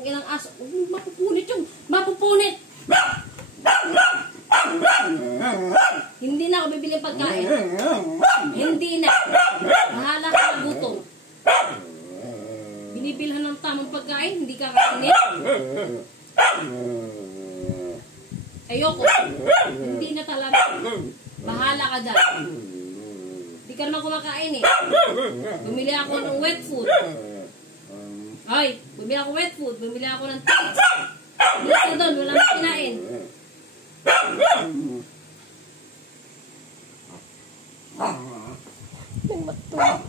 Kung ilang aso, mapupunit yung, mapupunit! Hindi na ako bibili ng pagkain. Hindi na. Bahala ka na gutom. Binibilhan ng tamang pagkain, hindi ka kainin. Ayoko. Hindi na talaga. Bahala ka dyan. Hindi ka naman kumakain eh. Bumili ako ng wet food. Ay, bumili ako wet food. Bumili ako ng treats. Bumili ako doon, wala nang kinain. May matulog.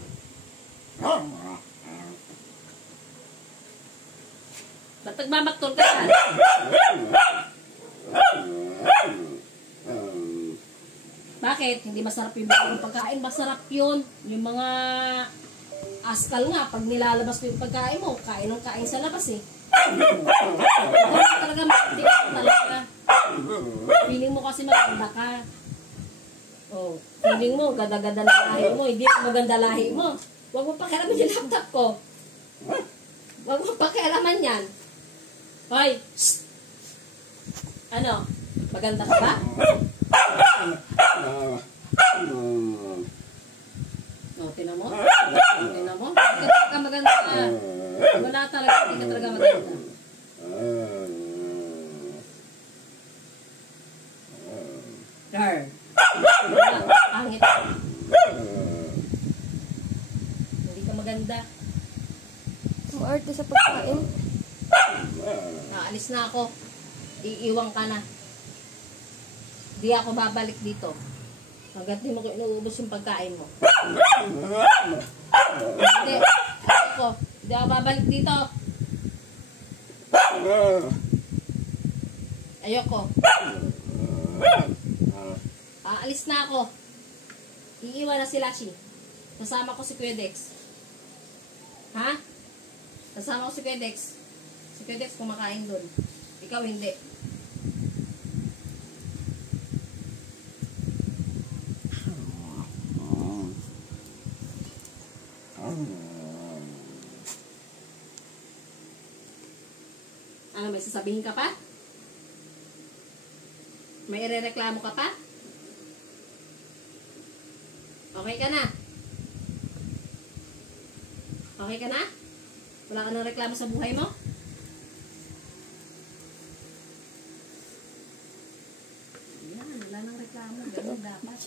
Ba't nagmamaktol ka yan? Bakit? Hindi masarap yung bagong pagkain? Masarap yun. Yung mga askal nga, pag nilalabas mo yung pagkain mo, kain ng kain sa labas eh. Talaga makikita talaga. Feeling mo kasi maganda ka. Oh, feeling mo, ganda-ganda na lahi mo. Hindi mo maganda lahi mo. Huwag mo pakialaman yung laptop ko. Huwag mo pakialaman yan. Hoy! Shh! Ano? Maganda ka ba? Oh, tinan mo? Tinan mo? Hindi ka talaga maganda ka. Wala talaga, hindi ka talaga maganda. Dar. Pangit. Hindi ka maganda. Maarte sa pagkain. Naalis na ako. Iiwang ka na. Di ako babalik dito. Hanggat di mo ko inuubos yung pagkain mo. Hindi. Di ako babalik dito. Ayoko. Aalis na ako. Iiwan na si Lashi. Kasama ko si Kuya Dex. Ha? Kasama ko si Kuya Dex. Si Kuya Dex kumakain doon. Ikaw hindi. Ano, may sasabihin ka pa? May irereklamo ka pa? Okay ka na? Okay ka na? Wala ka nang reklamo sa buhay mo? Yan, wala nang reklamo. Ganun dapat.